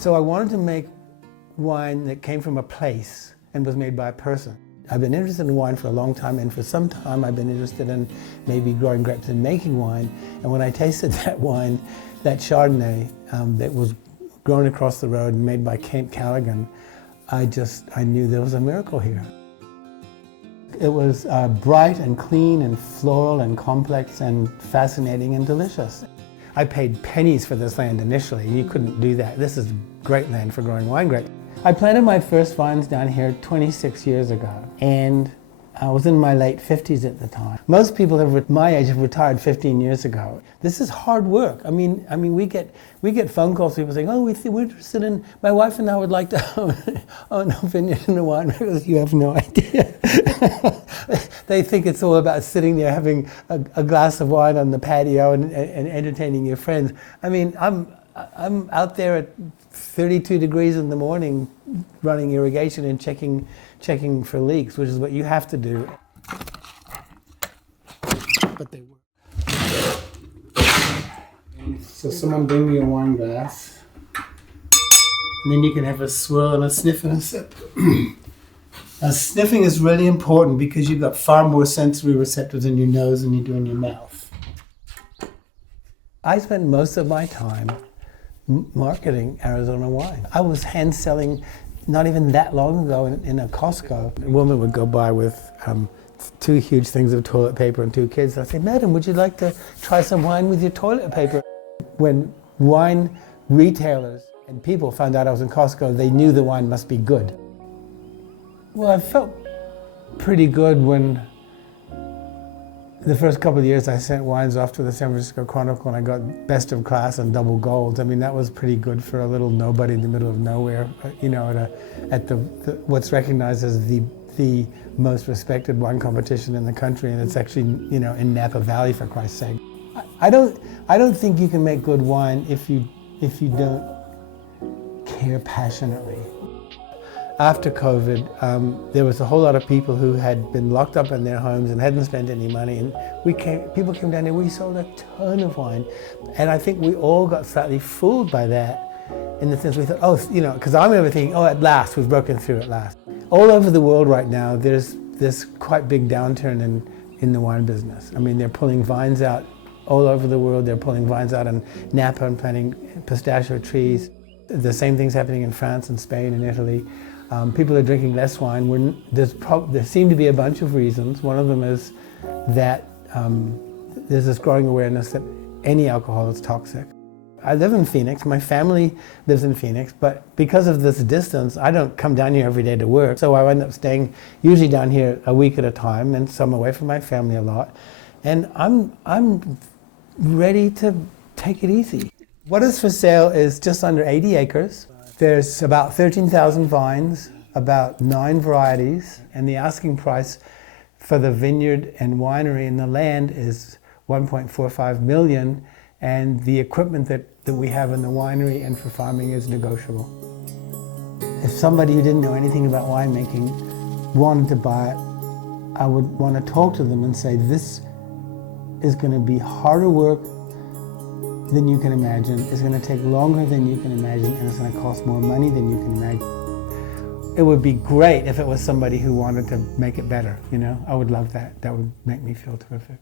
So I wanted to make wine that came from a place and was made by a person. I've been interested in wine for a long time, and for some time I've been interested in maybe growing grapes and making wine. And when I tasted that wine, that Chardonnay that was grown across the road and made by Kent Callaghan, I knew there was a miracle here. It was bright and clean and floral and complex and fascinating and delicious. I paid pennies for this land initially. You couldn't do that. This is great land for growing wine grapes. I planted my first vines down here 26 years ago, and I was in my late 50s at the time. Most people my age have retired 15 years ago. This is hard work. I mean, we get phone calls, people saying, "Oh, we're interested in, my wife and I would like to own a vineyard and a winery." You have no idea. They think it's all about sitting there having a glass of wine on the patio and entertaining your friends. I mean, I'm out there at 32 degrees in the morning running irrigation and checking for leaks, which is what you have to do. But they work. So someone bring me a wine glass, and then you can have a swirl and a sniff and a sip. Now, sniffing is really important because you've got far more sensory receptors in your nose than you do in your mouth. I spent most of my time marketing Arizona wine. I was hand selling not even that long ago in a Costco. A woman would go by with 2 huge things of toilet paper and 2 kids. I'd say, "Madam, would you like to try some wine with your toilet paper?" When wine retailers and people found out I was in Costco, they knew the wine must be good. Well, I felt pretty good when the first couple of years I sent wines off to the San Francisco Chronicle and I got best of class and double golds. I mean, that was pretty good for a little nobody in the middle of nowhere, at what's recognized as the most respected wine competition in the country, and it's actually, in Napa Valley, for Christ's sake. I don't think you can make good wine if you don't care passionately. After COVID, there was a whole lot of people who had been locked up in their homes and hadn't spent any money, and people came down here, we sold a ton of wine. And I think we all got slightly fooled by that, in the sense we thought, because I remember thinking, at last, we've broken through at last. All over the world right now, there's this quite big downturn in the wine business. I mean, they're pulling vines out all over the world. They're pulling vines out in Napa and planting pistachio trees. The same thing's happening in France and Spain and Italy. People are drinking less wine. There seem to be a bunch of reasons. One of them is that there's this growing awareness that any alcohol is toxic. I live in Phoenix. My family lives in Phoenix, but because of this distance, I don't come down here every day to work. So I end up staying usually down here a week at a time, and so I'm away from my family a lot. And I'm ready to take it easy. What is for sale is just under 80 acres. There's about 13,000 vines, about 9 varieties, and the asking price for the vineyard and winery and the land is $1.45 million, and the equipment that we have in the winery and for farming is negotiable. If somebody who didn't know anything about winemaking wanted to buy it, I would want to talk to them and say, this is going to be harder work than you can imagine, it's going to take longer than you can imagine, and it's going to cost more money than you can imagine. It would be great if it was somebody who wanted to make it better, I would love that. That would make me feel terrific.